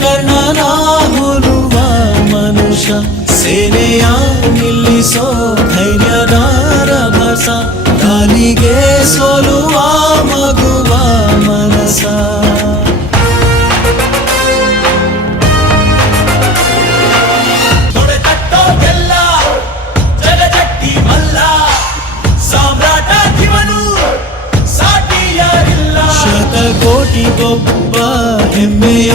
ಕರ್ಣನ ಹೋಲುವ ಮನುಷ್ಯ, ಸೇನೆಯ ನಿಲ್ಲಿಸೋ ಧೈರ್ಯದ ರಭಸ, ಗಾಲಿಗೆ ಸೋಲುವ ಮಗುವ ಮನಸ. ಶತಕೋಟಿಗೊಬ್ಬ ಹೆಮ್ಮೆಯ